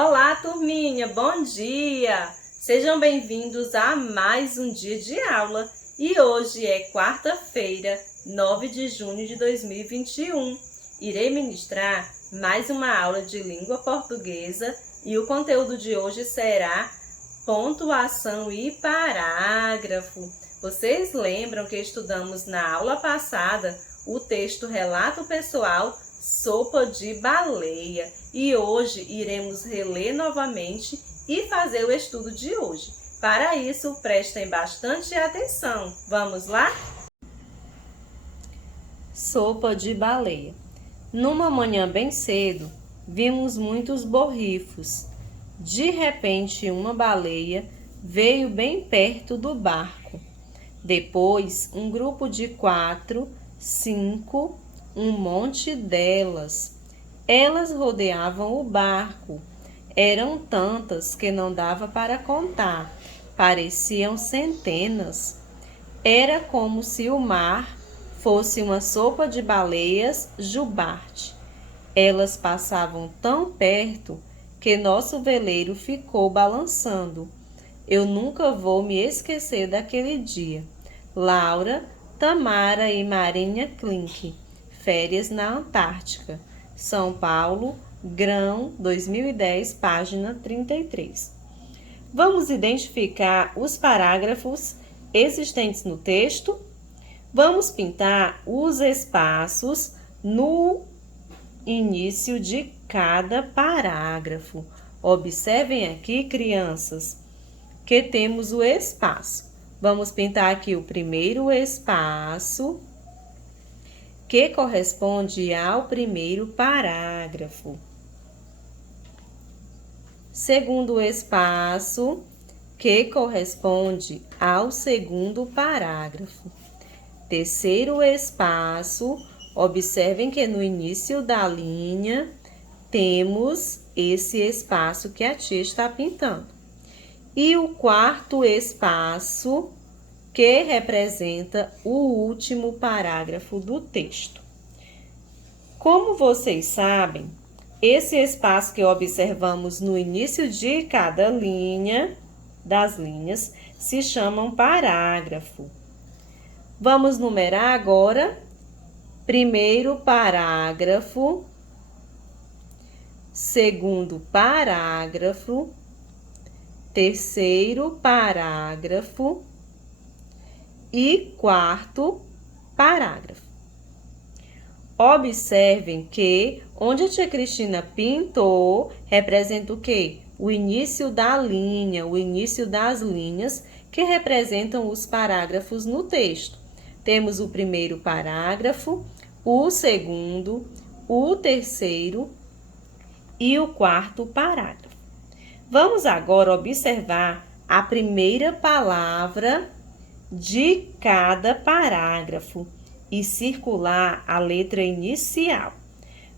Olá, turminha! Bom dia! Sejam bem-vindos a mais um dia de aula. E hoje é quarta-feira, 9 de junho de 2021. Irei ministrar mais uma aula de língua portuguesa e o conteúdo de hoje será pontuação e parágrafo. Vocês lembram que estudamos na aula passada o texto Relato Pessoal Sopa de Baleia e hoje iremos reler novamente e fazer o estudo de hoje. Para isso, prestem bastante atenção. Vamos lá? Sopa de baleia. Numa manhã bem cedo, vimos muitos borrifos. De repente, uma baleia veio bem perto do barco. Depois, um grupo de 4, 5, um monte delas. Elas rodeavam o barco. Eram tantas que não dava para contar. Pareciam centenas. Era como se o mar fosse uma sopa de baleias jubarte. Elas passavam tão perto que nosso veleiro ficou balançando. Eu nunca vou me esquecer daquele dia. Laura, Tamara e Marinha Klink. Férias na Antártica. São Paulo, Grão, 2010, página 33. Vamos identificar os parágrafos existentes no texto. Vamos pintar os espaços no início de cada parágrafo. Observem aqui, crianças, que temos o espaço. Vamos pintar aqui o primeiro espaço, que corresponde ao primeiro parágrafo. Segundo espaço, que corresponde ao segundo parágrafo. Terceiro espaço, observem que no início da linha temos esse espaço que a tia está pintando. E o quarto espaço, que representa o último parágrafo do texto. Como vocês sabem, esse espaço que observamos no início de cada linha, das linhas, se chama parágrafo. Vamos numerar agora. Primeiro parágrafo, segundo parágrafo, terceiro parágrafo e quarto parágrafo. Observem que onde a tia Cristina pintou representa o quê? O início da linha, o início das linhas que representam os parágrafos no texto. Temos o primeiro parágrafo, o segundo, o terceiro e o quarto parágrafo. Vamos agora observar a primeira palavra de cada parágrafo e circular a letra inicial.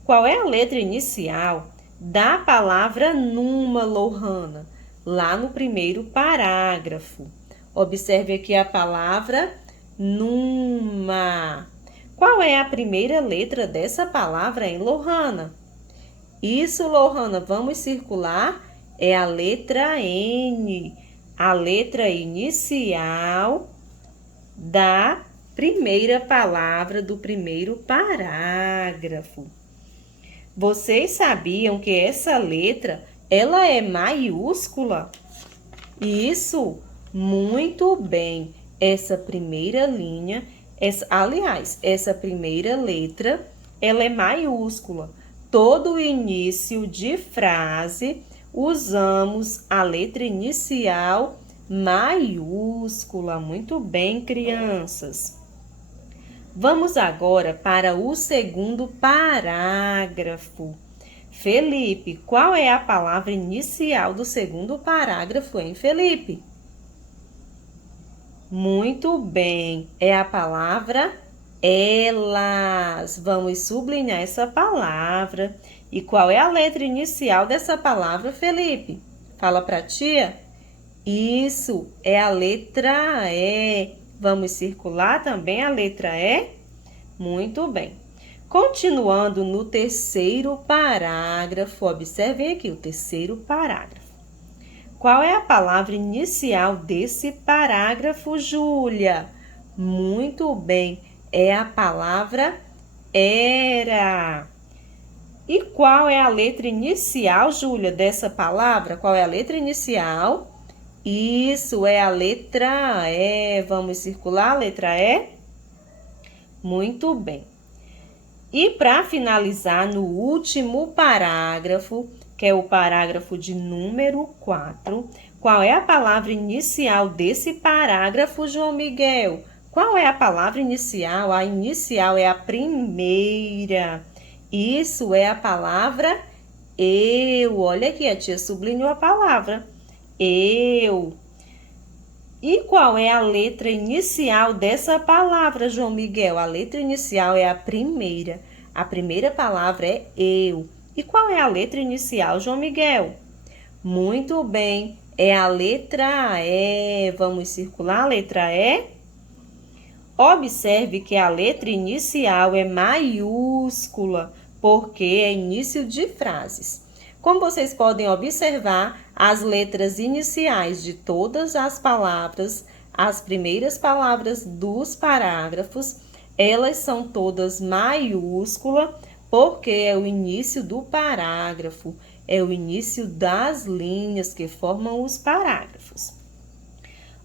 Qual é a letra inicial da palavra numa, Lohana? Lá no primeiro parágrafo. Observe aqui a palavra numa. Qual é a primeira letra dessa palavra, hein, Lohana? Isso, Lohana, vamos circular. É a letra N, a letra inicial da primeira palavra do primeiro parágrafo. Vocês sabiam que essa letra, ela é maiúscula? Isso, muito bem. Essa primeira linha, essa primeira letra, ela é maiúscula. Todo início de frase, usamos a letra inicial maiúscula. Muito bem, crianças. Vamos agora para o segundo parágrafo. Felipe, qual é a palavra inicial do segundo parágrafo, hein, Felipe? Muito bem, é a palavra elas. Vamos sublinhar essa palavra. E qual é a letra inicial dessa palavra, Felipe? Fala para a tia. Isso, é a letra E. Vamos circular também a letra E? Muito bem. Continuando no terceiro parágrafo, observem aqui o terceiro parágrafo. Qual é a palavra inicial desse parágrafo, Júlia? Muito bem, é a palavra era. E qual é a letra inicial, Júlia, dessa palavra? Qual é a letra inicial? Isso, é a letra E. Vamos circular a letra E? Muito bem. E para finalizar, no último parágrafo, que é o parágrafo de número 4, qual é a palavra inicial desse parágrafo, João Miguel? Qual é a palavra inicial? A inicial é a primeira. Isso é a palavra eu. Olha aqui, a tia sublinhou a palavra eu. E qual é a letra inicial dessa palavra, João Miguel? A letra inicial é a primeira. A primeira palavra é eu. E qual é a letra inicial, João Miguel? Muito bem, é a letra E. Vamos circular a letra E? Observe que a letra inicial é maiúscula, porque é início de frases. Como vocês podem observar, as letras iniciais de todas as palavras, as primeiras palavras dos parágrafos, elas são todas maiúsculas, porque é o início do parágrafo, é o início das linhas que formam os parágrafos.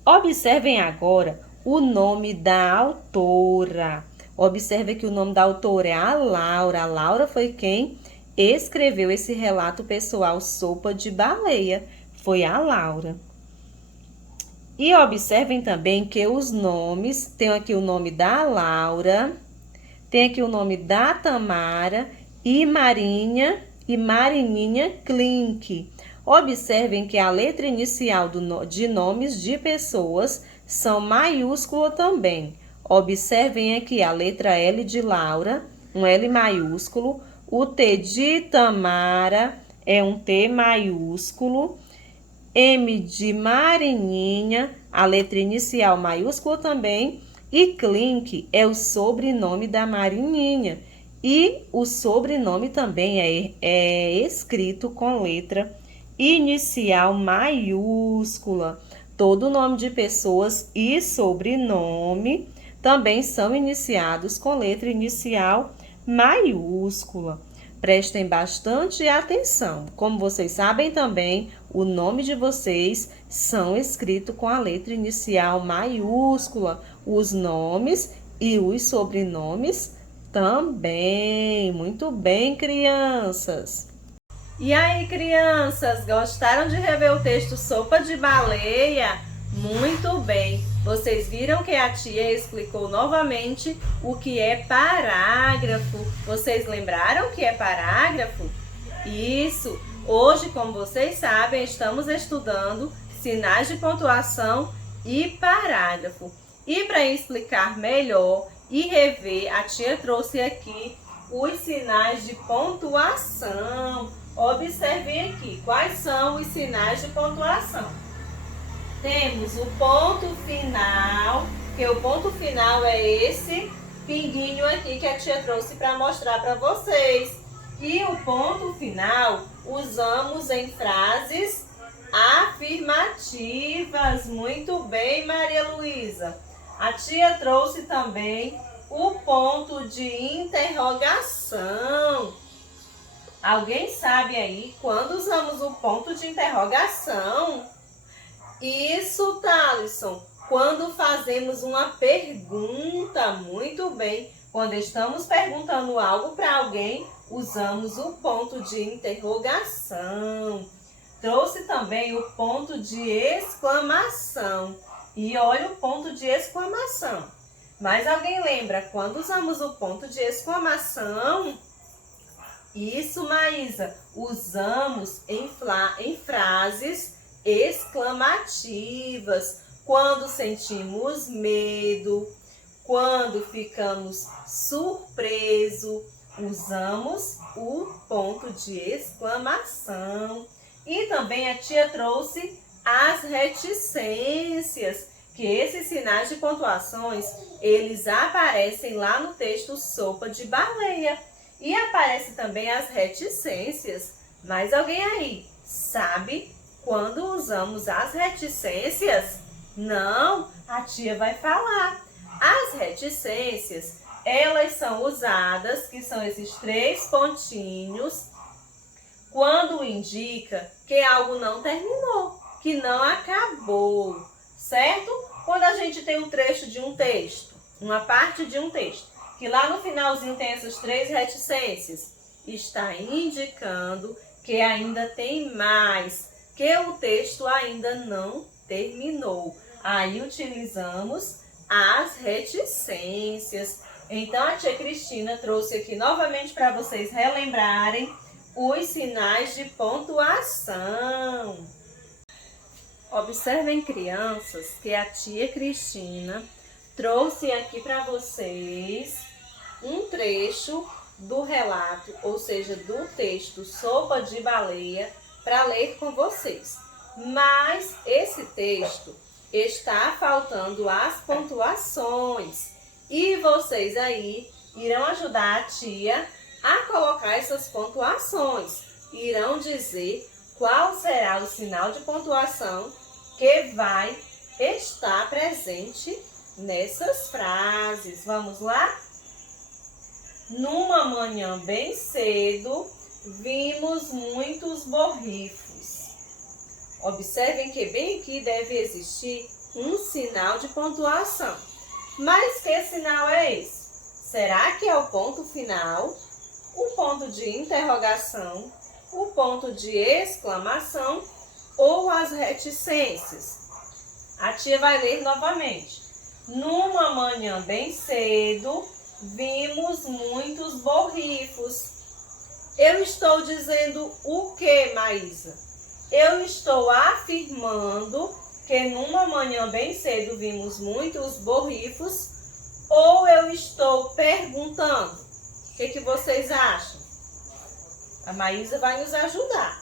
Observem agora o nome da autora. Observe que o nome da autora é a Laura. A Laura foi quem escreveu esse relato pessoal Sopa de Baleia. Foi a Laura. E observem também que os nomes, tem aqui o nome da Laura, tem aqui o nome da Tamara e Marinha e Marininha Klink. Observem que a letra inicial de nomes de pessoas são maiúscula também. Observem aqui a letra L de Laura, um L maiúsculo. O T de Tamara é um T maiúsculo. M de Marininha, a letra inicial maiúscula também. E Klink é o sobrenome da Marininha. E o sobrenome também é escrito com letra inicial maiúscula. Todo nome de pessoas e sobrenome também são iniciados com letra inicial maiúscula. Prestem bastante atenção. Como vocês sabem também, o nome de vocês são escritos com a letra inicial maiúscula. Os nomes e os sobrenomes também. Muito bem, crianças. E aí, crianças, gostaram de rever o texto Sopa de Baleia? Muito bem! Vocês viram que a tia explicou novamente o que é parágrafo. Vocês lembraram o que é parágrafo? Isso! Hoje, como vocês sabem, estamos estudando sinais de pontuação e parágrafo. E para explicar melhor e rever, a tia trouxe aqui os sinais de pontuação. Observem aqui, quais são os sinais de pontuação? Temos o ponto final, que o ponto final é esse pinguinho aqui que a tia trouxe para mostrar para vocês. E o ponto final usamos em frases afirmativas. Muito bem, Maria Luísa. A tia trouxe também o ponto de interrogação. Alguém sabe aí quando usamos o ponto de interrogação? Isso, Thalisson, quando fazemos uma pergunta. Muito bem. Quando estamos perguntando algo para alguém, usamos o ponto de interrogação. Trouxe também o ponto de exclamação. E olha o ponto de exclamação. Mas alguém lembra quando usamos o ponto de exclamação? Isso, Maísa, usamos em frases exclamativas, quando sentimos medo, quando ficamos surpresos, usamos o ponto de exclamação. E também a tia trouxe as reticências, que esses sinais de pontuações, eles aparecem lá no texto Sopa de Baleia. E aparecem também as reticências. Mas alguém aí sabe quando usamos as reticências? Não, a tia vai falar. As reticências, elas são usadas, que são esses 3 pontinhos, quando indica que algo não terminou, que não acabou, certo? Quando a gente tem um trecho de um texto, uma parte de um texto, que lá no finalzinho tem essas 3 reticências, está indicando que ainda tem mais, que o texto ainda não terminou. Aí utilizamos as reticências. Então a tia Cristina trouxe aqui novamente para vocês relembrarem os sinais de pontuação. Observem, crianças, que a tia Cristina trouxe aqui para vocês um trecho do relato, ou seja, do texto Sopa de Baleia, para ler com vocês. Mas esse texto está faltando as pontuações e vocês aí irão ajudar a tia a colocar essas pontuações. Irão dizer qual será o sinal de pontuação que vai estar presente nessas frases. Vamos lá? Numa manhã bem cedo, vimos muitos borrifos. Observem que bem aqui deve existir um sinal de pontuação. Mas que sinal é esse? Será que é o ponto final, o ponto de interrogação, o ponto de exclamação ou as reticências? A tia vai ler novamente. Numa manhã bem cedo, vimos muitos borrifos. Eu estou dizendo o que, Maísa? Eu estou afirmando que numa manhã bem cedo vimos muitos borrifos, ou eu estou perguntando? O que vocês acham? A Maísa vai nos ajudar.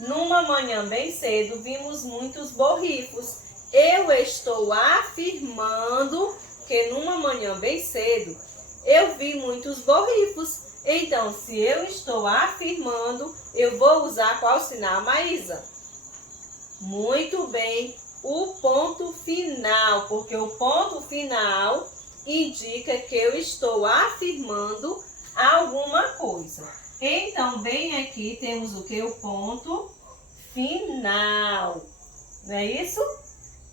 Numa manhã bem cedo vimos muitos borrifos. Eu estou afirmando que numa manhã bem cedo eu vi muitos borrifos. Então, se eu estou afirmando, eu vou usar qual sinal, Maísa? Muito bem, o ponto final, porque o ponto final indica que eu estou afirmando alguma coisa. Então, bem aqui temos o que? O ponto final. Não é isso?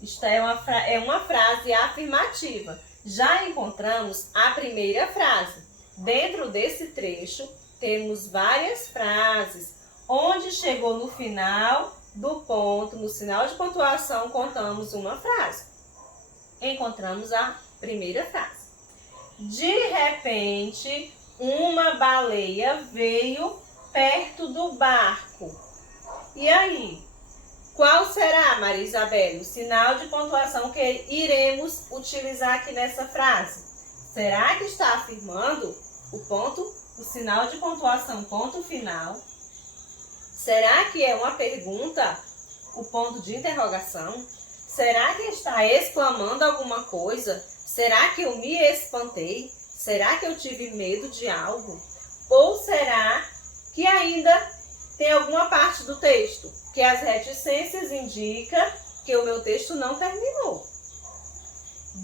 Isto é uma frase afirmativa. Já encontramos a primeira frase. Dentro desse trecho, temos várias frases. Onde chegou no final do ponto, no sinal de pontuação, contamos uma frase. Encontramos a primeira frase. De repente, uma baleia veio perto do barco. E aí? Qual será, Maria Isabel, o sinal de pontuação que iremos utilizar aqui nessa frase? Será que está afirmando o sinal de pontuação, ponto final? Será que é uma pergunta, o ponto de interrogação? Será que está exclamando alguma coisa? Será que eu me espantei? Será que eu tive medo de algo? Ou será que ainda tem alguma parte do texto que as reticências indicam que o meu texto não terminou?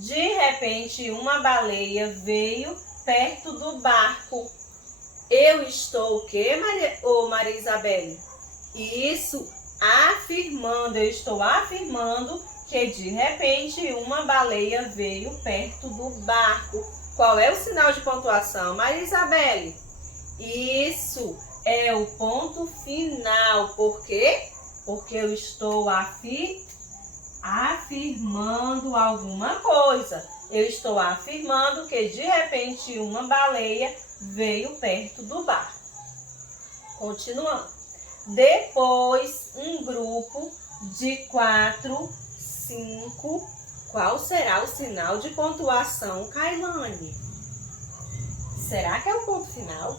De repente, uma baleia veio perto do barco. Eu estou o quê, Maria Isabel? Isso, afirmando. Eu estou afirmando que de repente uma baleia veio perto do barco. Qual é o sinal de pontuação, Maria Isabel? Isso é o ponto final. Por quê? Porque eu estou afirmando alguma coisa. Eu estou afirmando que de repente uma baleia veio perto do barco. Continuando. Depois, um grupo de 4, 5. Qual será o sinal de pontuação, Kailane? Será que é o ponto final?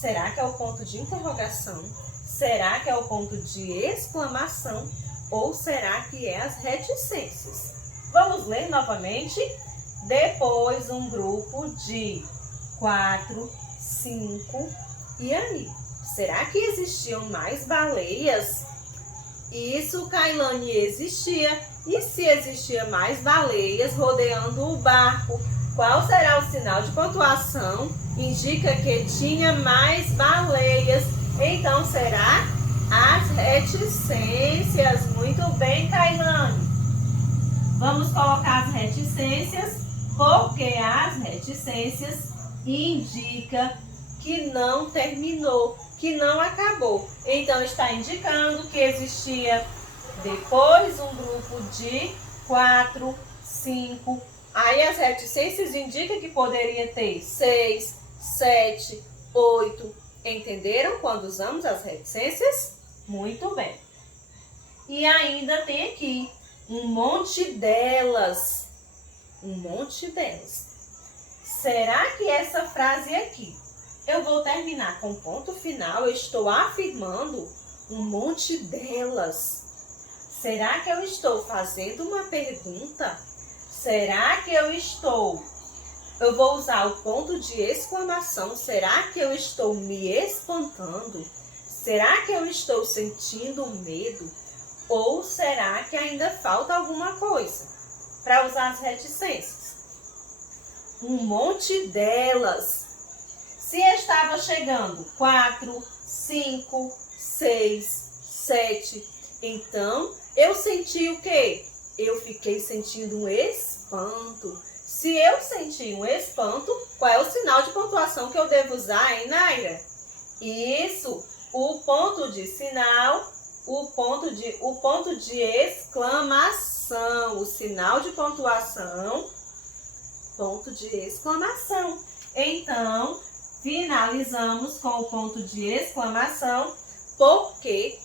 Será que é o ponto de interrogação? Será que é o ponto de exclamação? Ou será que é as reticências? Vamos ler novamente. Depois um grupo de 4, 5. E aí? Será que existiam mais baleias? Isso, Kailane, existia. E se existia mais baleias rodeando o barco, qual será o sinal de pontuação? Indica que tinha mais baleias. Então, será as reticências. Muito bem, Kailane. Vamos colocar as reticências, porque as reticências indicam que não terminou, que não acabou. Então, está indicando que existia depois um grupo de 4, 5. Aí as reticências indicam que poderia ter 6, 7, 8. Entenderam quando usamos as reticências? Muito bem. E ainda tem aqui um monte delas. Um monte delas. Será que essa frase aqui, eu vou terminar com ponto final, eu estou afirmando um monte delas. Será que eu estou fazendo uma pergunta? Será que eu vou usar o ponto de exclamação? Será que eu estou me espantando? Será que eu estou sentindo medo? Ou será que ainda falta alguma coisa para usar as reticências? Um monte delas. Se estava chegando 4, 5, 6, 7, então eu senti o quê? Eu fiquei sentindo um espanto. Se eu senti um espanto, qual é o sinal de pontuação que eu devo usar, hein, Naira? Isso, o ponto de sinal, o ponto de exclamação, o sinal de pontuação, ponto de exclamação. Então, finalizamos com o ponto de exclamação, porque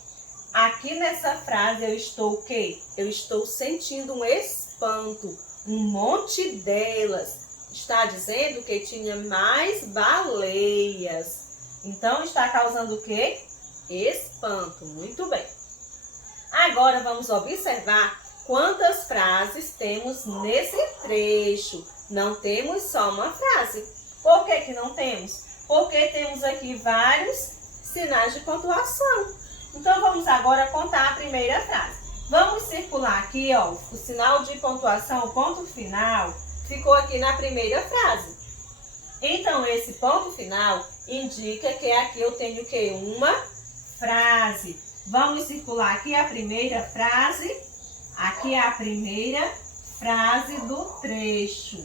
aqui nessa frase eu estou o quê? Eu estou sentindo um espanto, um monte delas. Está dizendo que tinha mais baleias. Então, está causando o quê? Espanto. Muito bem. Agora, vamos observar quantas frases temos nesse trecho. Não temos só uma frase. Por que que não temos? Porque temos aqui vários sinais de pontuação. Então, vamos agora contar a primeira frase. Vamos circular aqui, ó, o sinal de pontuação, o ponto final, ficou aqui na primeira frase. Então, esse ponto final indica que aqui eu tenho o quê? Uma frase. Vamos circular aqui a primeira frase. Aqui é a primeira frase do trecho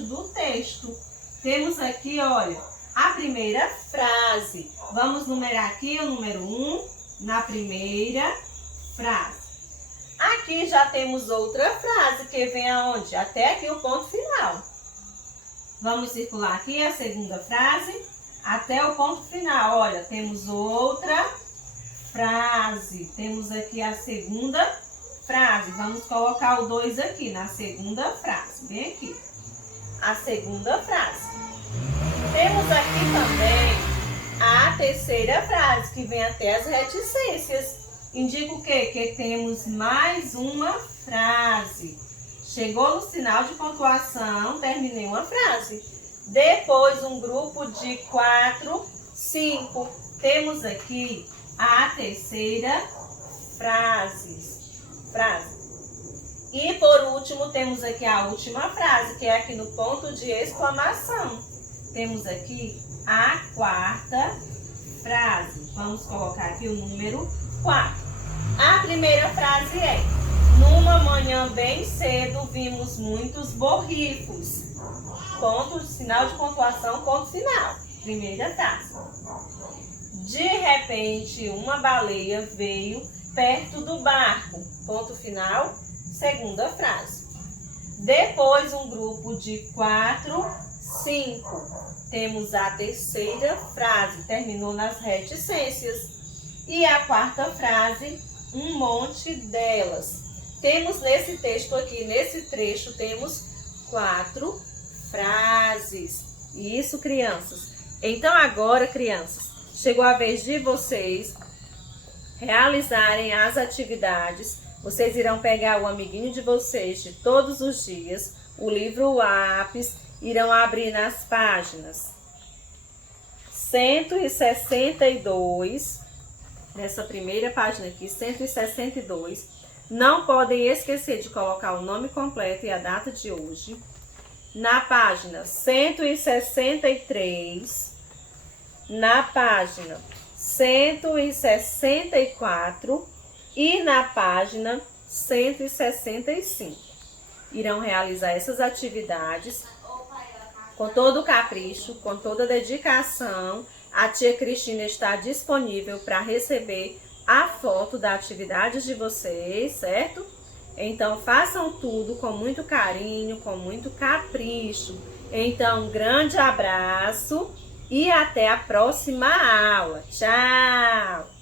do texto. Temos aqui, olha, a primeira frase. Vamos numerar aqui o número 1 na primeira frase. Aqui já temos outra frase que vem aonde? Até aqui o ponto final. Vamos circular aqui a segunda frase até o ponto final. Olha, temos outra frase. Temos aqui a segunda frase. Vamos colocar o 2 aqui na segunda frase. Bem aqui. A segunda frase. Temos aqui também a terceira frase, que vem até as reticências. Indica o quê? Que temos mais uma frase. Chegou no sinal de pontuação, terminei uma frase. Depois, um grupo de 4, 5. Temos aqui a terceira frase. E por último, temos aqui a última frase, que é aqui no ponto de exclamação. Temos aqui a quarta frase. Vamos colocar aqui o número 4. A primeira frase é: numa manhã bem cedo vimos muitos borrifos. Ponto, sinal de pontuação, ponto final. Primeira frase. De repente, uma baleia veio perto do barco. Ponto final. Segunda frase. Depois, um grupo de 4, 5. Temos a terceira frase. Terminou nas reticências. E a quarta frase, um monte delas. Temos nesse texto aqui, nesse trecho, temos 4 frases. Isso, crianças. Então, agora, crianças, chegou a vez de vocês realizarem as atividades Vocês irão pegar o amiguinho de vocês de todos os dias, o livro o lápis, irão abrir nas páginas 162, nessa primeira página aqui, 162. Não podem esquecer de colocar o nome completo e a data de hoje. Na página 163, na página 164 e na página 165. Irão realizar essas atividades com todo o capricho, com toda a dedicação. A tia Cristina está disponível para receber a foto da atividade de vocês, certo? Então, façam tudo com muito carinho, com muito capricho. Então, um grande abraço e até a próxima aula. Tchau!